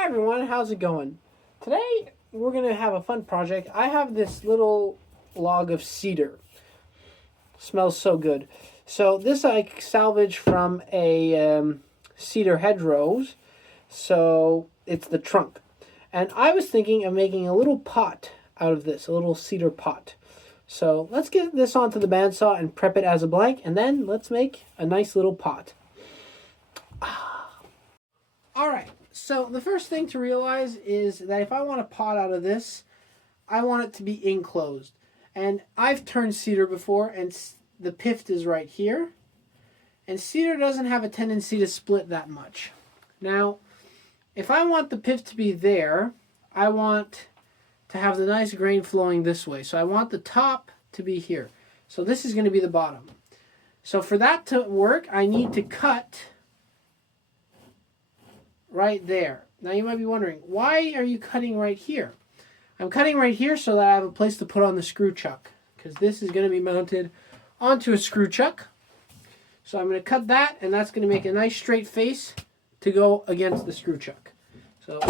Hi everyone, how's it going? Today we're going to have a fun project. I have this little log of cedar. Smells so good. So this I salvaged from a cedar hedgerows. So it's the trunk. And I was thinking of making a little pot out of this, a little cedar pot. So let's get this onto the bandsaw and prep it as a blank, and then let's make a nice little pot. Alright, so the first thing to realize is that if I want a pot out of this, I want it to be enclosed. And I've turned cedar before, and the pith is right here. And cedar doesn't have a tendency to split that much. Now, if I want the pith to be there, I want to have the nice grain flowing this way. So I want the top to be here. So this is going to be the bottom. So for that to work, I need to cut right there. Now you might be wondering, why are you cutting right here? I'm cutting right here so that I have a place to put on the screw chuck, because this is going to be mounted onto a screw chuck. So I'm going to cut that, and that's going to make a nice straight face to go against the screw chuck. So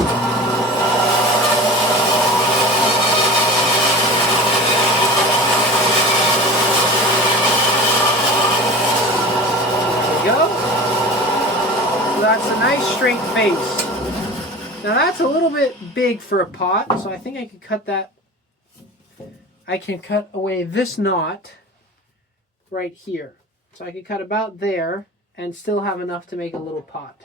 that's a nice straight face. Now that's a little bit big for a pot, so I think I could cut that. I can cut away this knot right here. So I could cut about there and still have enough to make a little pot.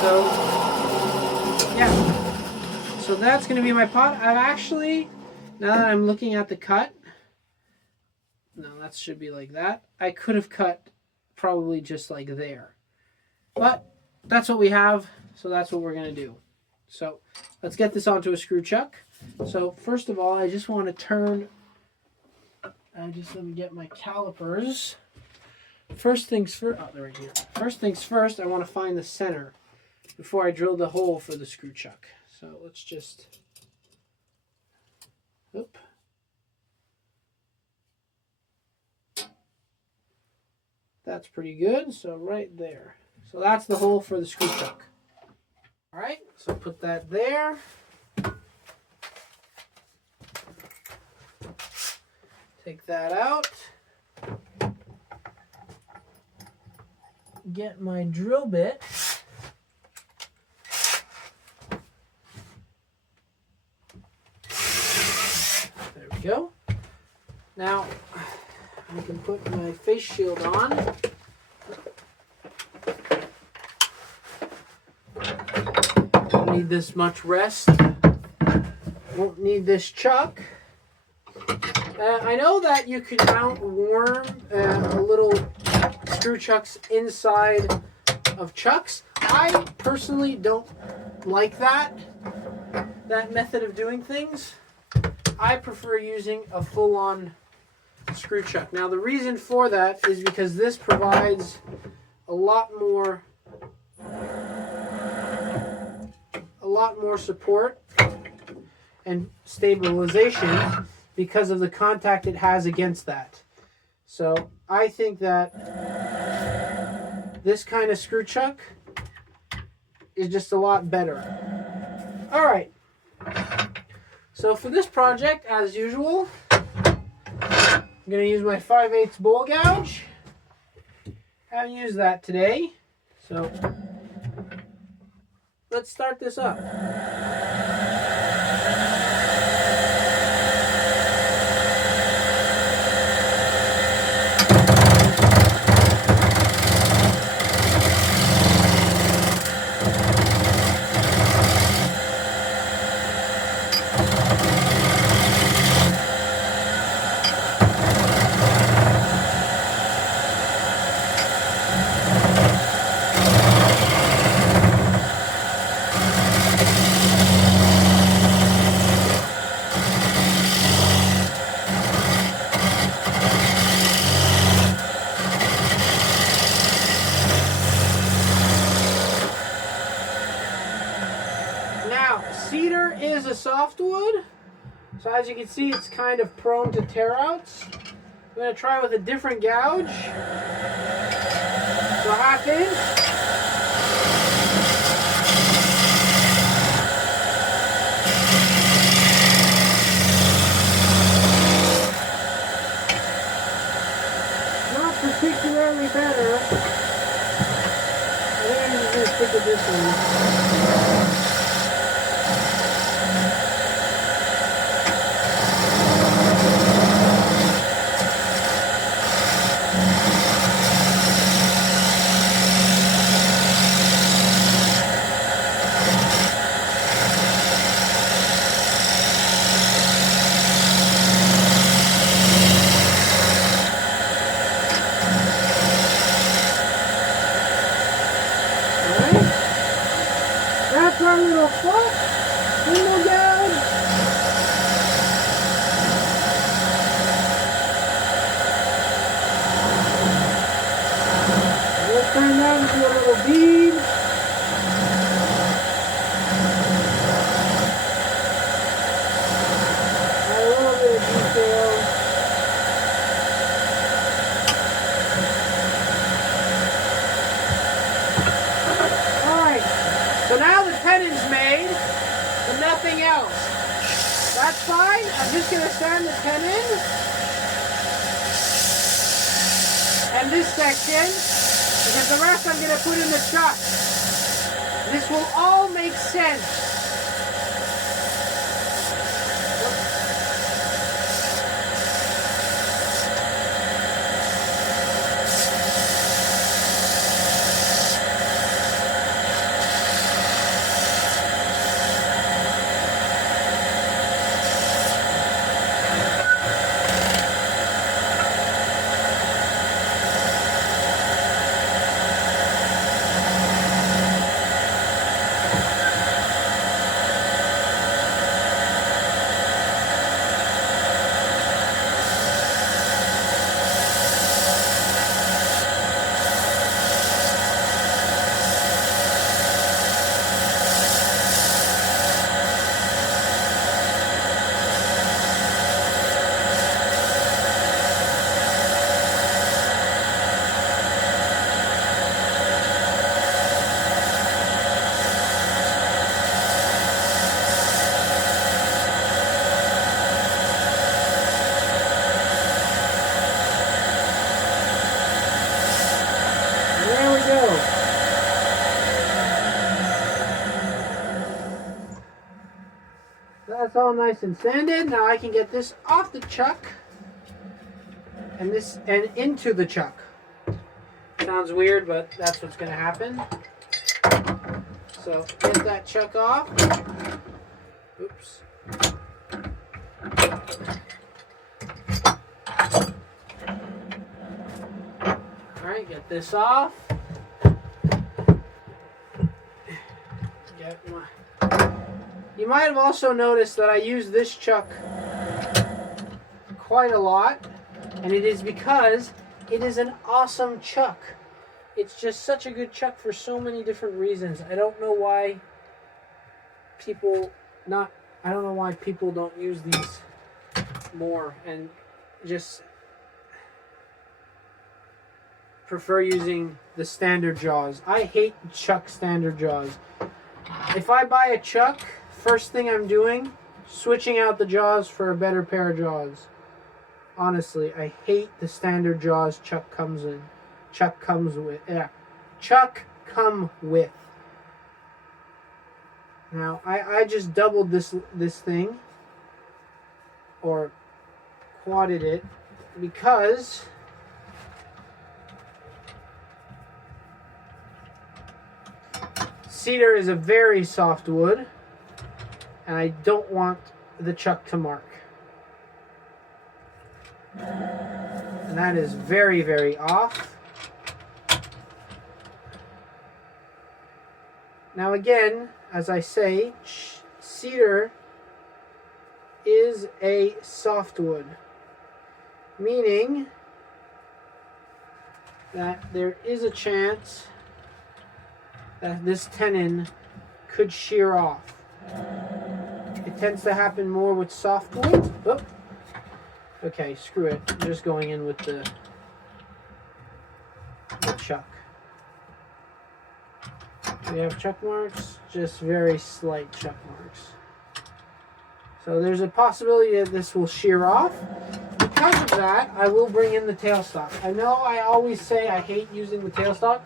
So, yeah. So that's going to be my pot. I've actually, now that I'm looking at the cut, no, that should be like that. I could have cut probably just like there. But that's what we have, so that's what we're going to do. So let's get this onto a screw chuck. So first of all, I just want to turn, let me get my calipers. First things first, oh, they're right here. First things first, I want to find the center before I drill the hole for the screw chuck. So let's just, oop. That's pretty good, so right there. So that's the hole for the screw chuck. All right, so put that there. Take that out. Get my drill bit. There we go. Now, I can put my face shield on. Don't need this much rest. Won't need this chuck. I know that you could mount a little screw chucks inside of chucks. I personally don't like that method of doing things. I prefer using a full-on screw chuck. Now the reason for that is because this provides a lot more support and stabilization because of the contact it has against that. So I think that this kind of screw chuck is just a lot better. All right. So for this project, as usual, I'm going to use my 5/8 bowl gouge. Haven't used that today. So let's start this up. Cedar is a softwood, so as you can see, it's kind of prone to tear outs. going to try with a different gouge. So 1/2 inch. Not particularly better. I think I'm just going to stick with this one. That's our little foot, single gouge. We'll turn that into a little bead. Add a little bit of detail. So now the tenon's made, but nothing else. That's fine. I'm just going to sand the tenon and this section, because the rest I'm going to put in the chuck. This will all make sense. That's all nice and sanded. Now I can get this off the chuck and into the chuck. Sounds weird, but that's what's going to happen. So get that chuck off. Oops. All right, get this off. Get my. You might have also noticed that I use this chuck quite a lot, and it is because it is an awesome chuck. It's just such a good chuck for so many different reasons. I don't know why people don't use these more and just prefer using the standard jaws. I hate chuck standard jaws. If I buy a chuck, first thing I'm doing, switching out the jaws for a better pair of jaws. Honestly, I hate the standard jaws chuck comes with. Chuck come with. Now, I just doubled this thing, or quadded it, because cedar is a very soft wood, and I don't want the chuck to mark. And that is very, very off. Now again, as I say, cedar is a softwood, meaning that there is a chance that this tenon could shear off. It tends to happen more with softwood. Okay, screw it. I'm just going in with the chuck. We have chuck marks, just very slight chuck marks. So there's a possibility that this will shear off. Because of that, I will bring in the tailstock. I know I always say I hate using the tailstock,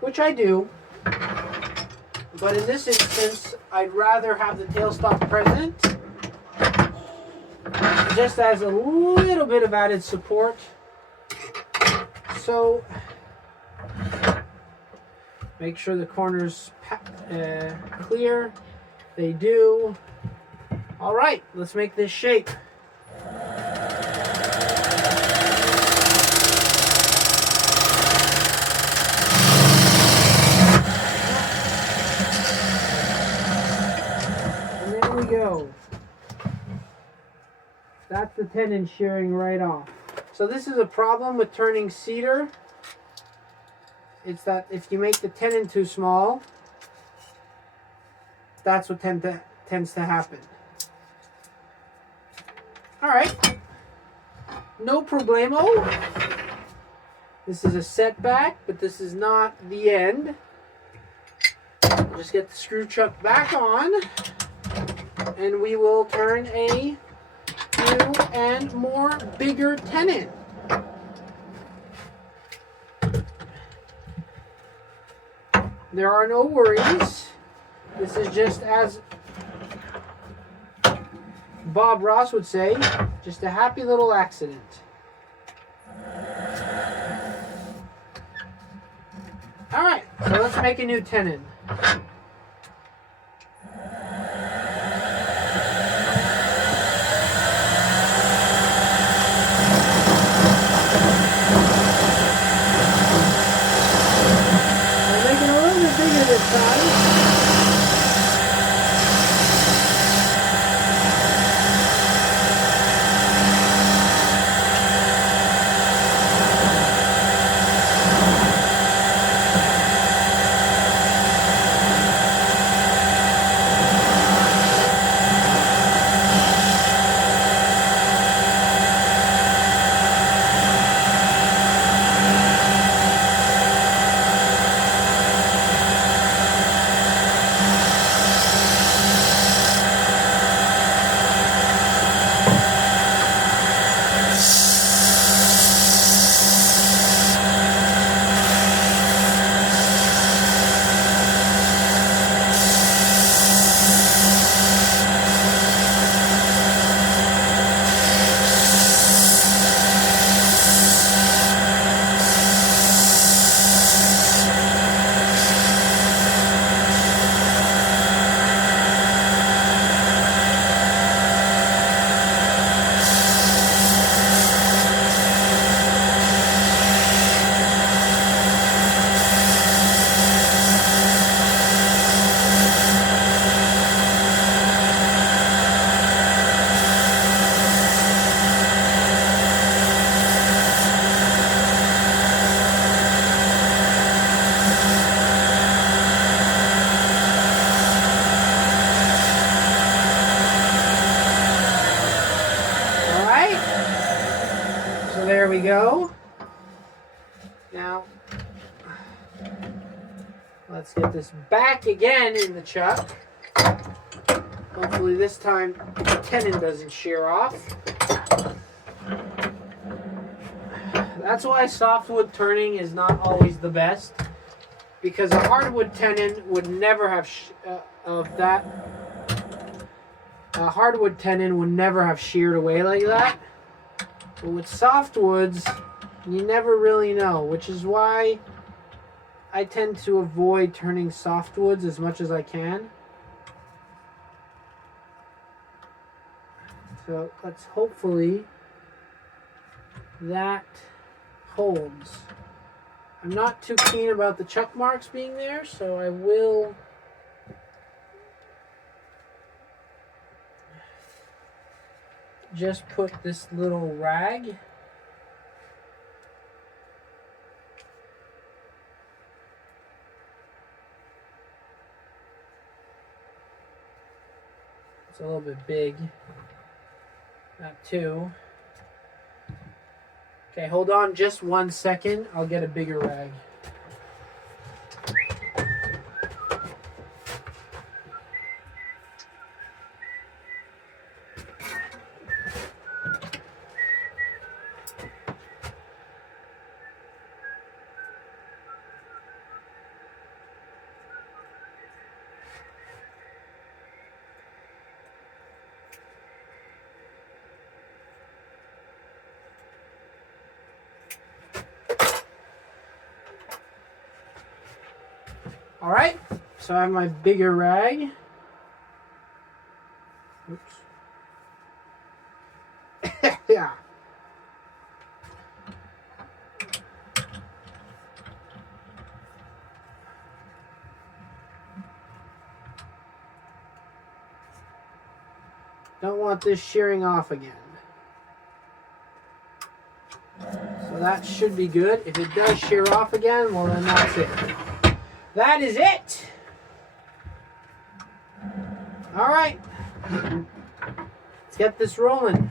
which I do. But in this instance, I'd rather have the tailstock present, just as a little bit of added support. So make sure the corners clear. They do. All right, let's make this shape. And there we go. That's the tenon shearing right off. So this is a problem with turning cedar. It's that if you make the tenon too small, that's what tends to happen. All right, no problemo. This is a setback, but this is not the end. Just get the screw chuck back on, and we will turn a new and more bigger tenon. There are no worries. This is just, as Bob Ross would say, just a happy little accident. All right, so let's make a new tenon. We'll make it a little bit bigger this time. There we go. Now, let's get this back again in the chuck. Hopefully this time the tenon doesn't shear off. That's why softwood turning is not always the best, because a hardwood tenon would never have a hardwood tenon would never have sheared away like that. But with softwoods, you never really know, which is why I tend to avoid turning softwoods as much as I can. So let's hopefully that holds. I'm not too keen about the chuck marks being there, so I will just put this little rag it's a little bit big, not too. Okay, hold on just 1 second. I'll get a bigger rag. All right, so I have my bigger rag. Oops. Yeah. Don't want this shearing off again. So that should be good. If it does shear off again, well then that's it. That is it. All right. Let's get this rolling.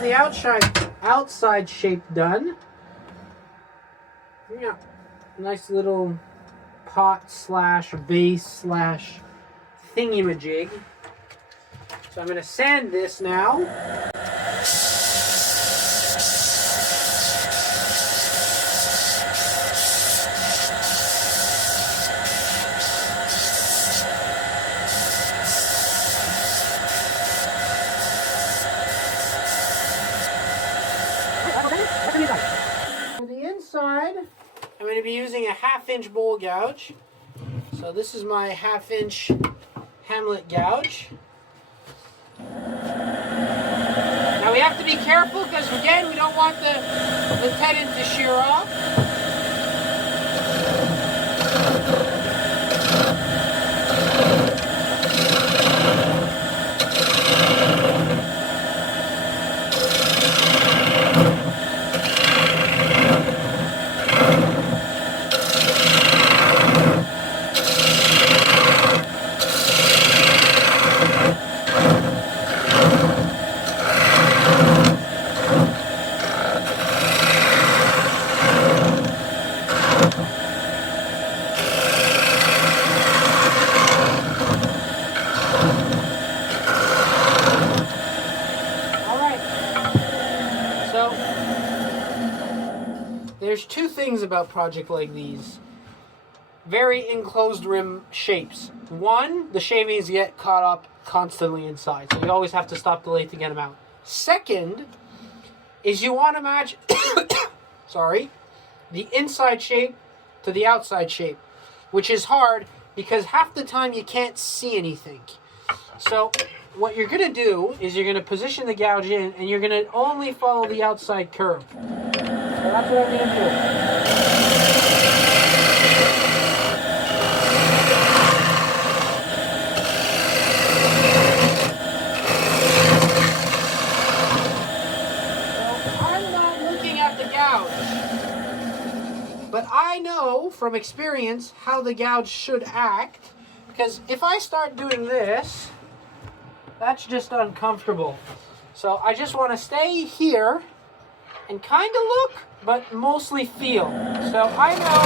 The outside shape done. Yeah, nice little pot slash vase slash thingy-majig. So I'm going to sand this now. For the inside, I'm going to be using a 1/2-inch bowl gouge. So this is my 1/2-inch Hamlet gouge. Now we have to be careful because again we don't want the tenon to shear off. There's two things about projects like these. very enclosed rim shapes. One, the shavings get caught up constantly inside, so you always have to stop the lathe to get them out. Second, is you want to match the inside shape to the outside shape, which is hard because half the time you can't see anything. So what you're going to do is you're going to position the gouge in, and you're going to only follow the outside curve. So that's what I'm going to do. But I know from experience how the gouge should act, because if I start doing this, that's just uncomfortable. So I just want to stay here and kind of look, but mostly feel. So I know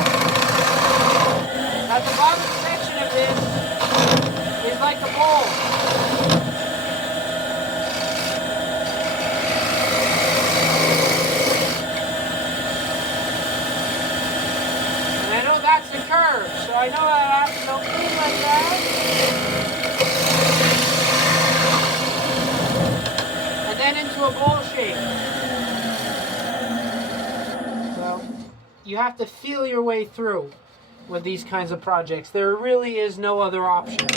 that the bottom section of this is like a bowl. So I know that I have to go in like that, and then into a bowl shape. So you have to feel your way through with these kinds of projects. There really is no other option.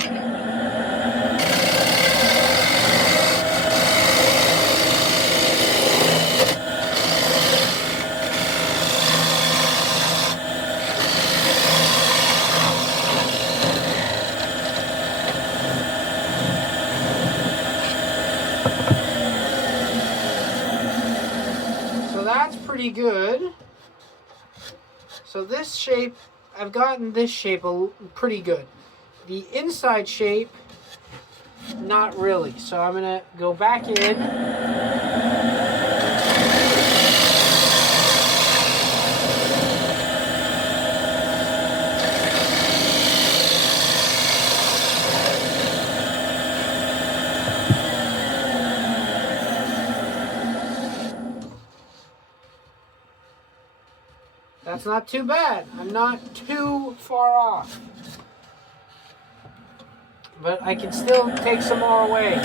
Pretty good. So this shape, I've gotten this shape pretty good. The inside shape, not really. So I'm gonna go back in. That's not too bad. I'm not too far off. But I can still take some more away.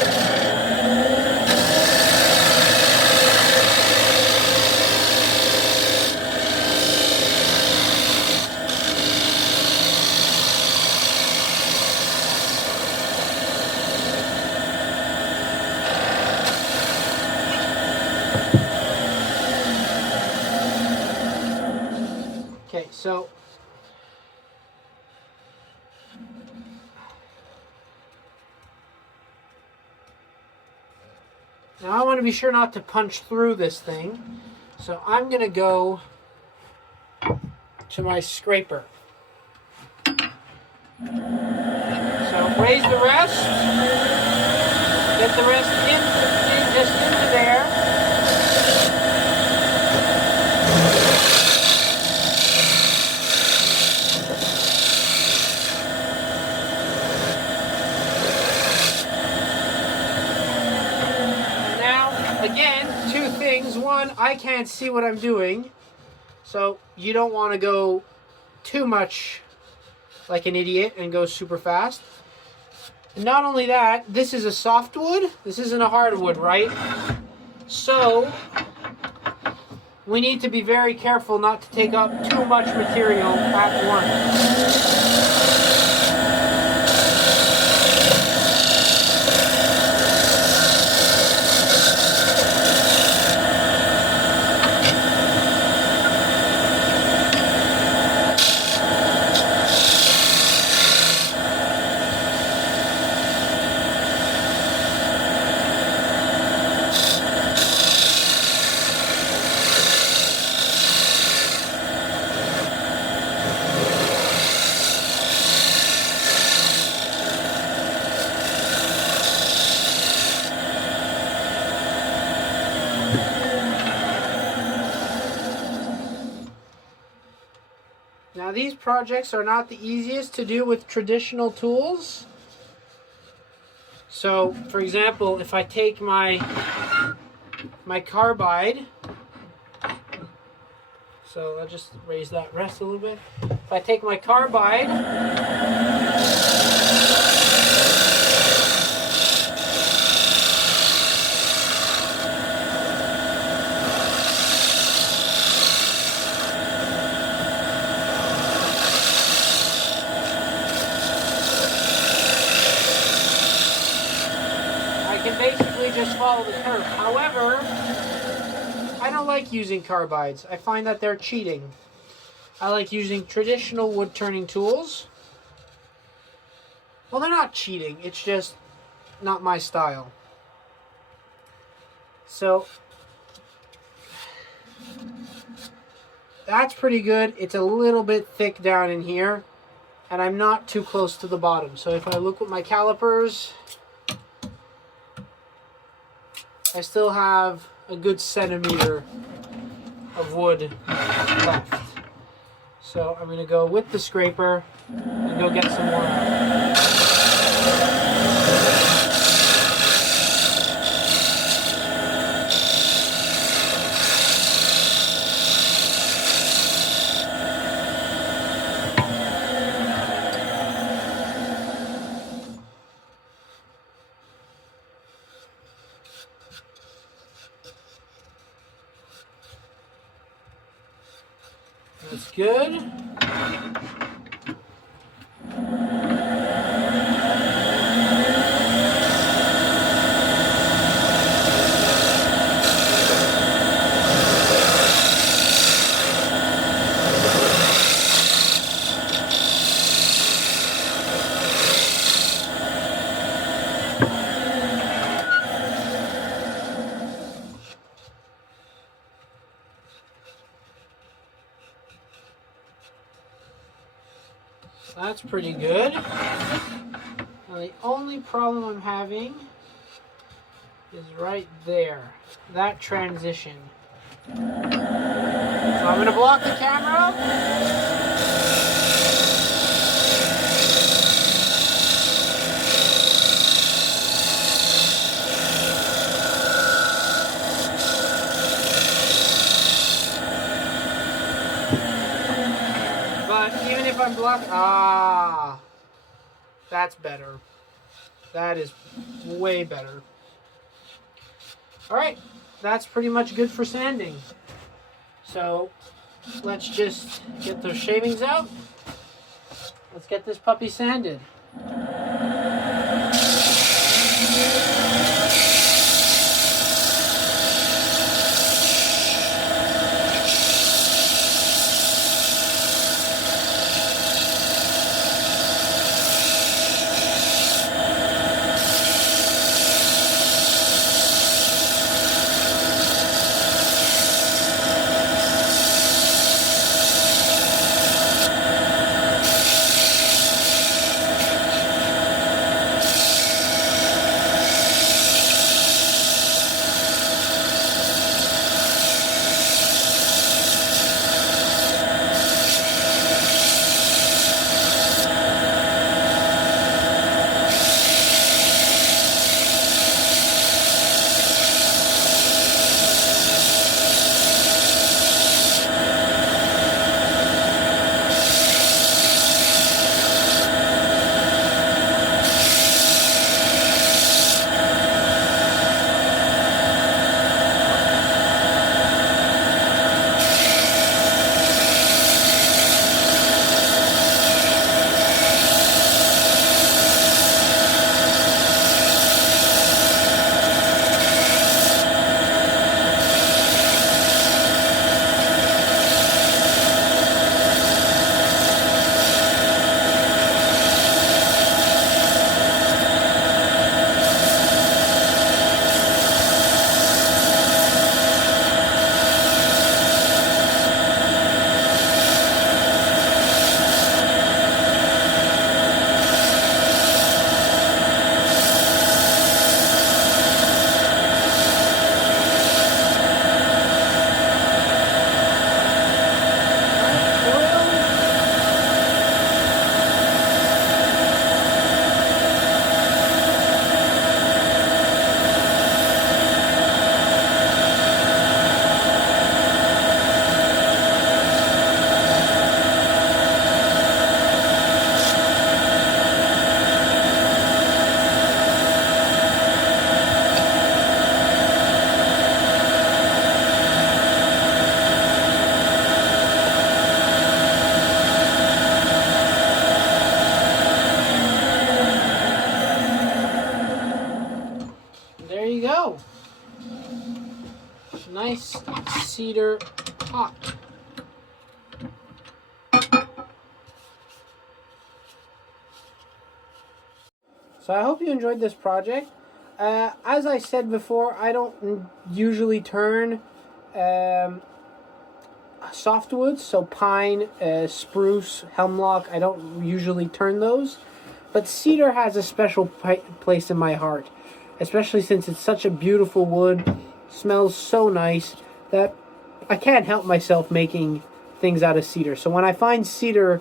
Okay, so now I want to be sure not to punch through this thing. So I'm going to go to my scraper. So raise the rest. Get the rest just into there. Again, two things. One, I can't see what I'm doing, so you don't want to go too much like an idiot and go super fast. And not only that, this is a softwood. This isn't a hardwood, right? So we need to be very careful not to take up too much material at once. Now these projects are not the easiest to do with traditional tools. So, for example, if I take my carbide, so I'll just raise that rest a little bit. If I take my carbide, I can basically just follow the curve. However, I don't like using carbides. I find that they're cheating. I like using traditional wood turning tools. Well, they're not cheating. It's just not my style. So that's pretty good. It's a little bit thick down in here, and I'm not too close to the bottom. So if I look with my calipers, I still have a good centimeter of wood left. So I'm going to go with the scraper and go get some more out. That's good. That's pretty good. Now the only problem I'm having is right there, that transition. So I'm going to block the camera. Even if I'm blocking, that's better. That is way better. All right, that's pretty much good for sanding. So let's just get those shavings out. Let's get this puppy sanded. nice cedar pot. So I hope you enjoyed this project. As I said before, I don't usually turn softwoods, so pine, spruce, hemlock, I don't usually turn those. But cedar has a special place in my heart, especially since it's such a beautiful wood, smells so nice, that I can't help myself making things out of cedar. So when I find cedar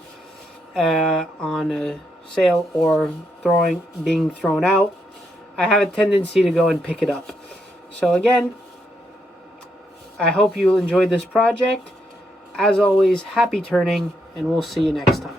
on a sale or being thrown out, I have a tendency to go and pick it up. So again, I hope you enjoyed this project. As always, happy turning, and we'll see you next time.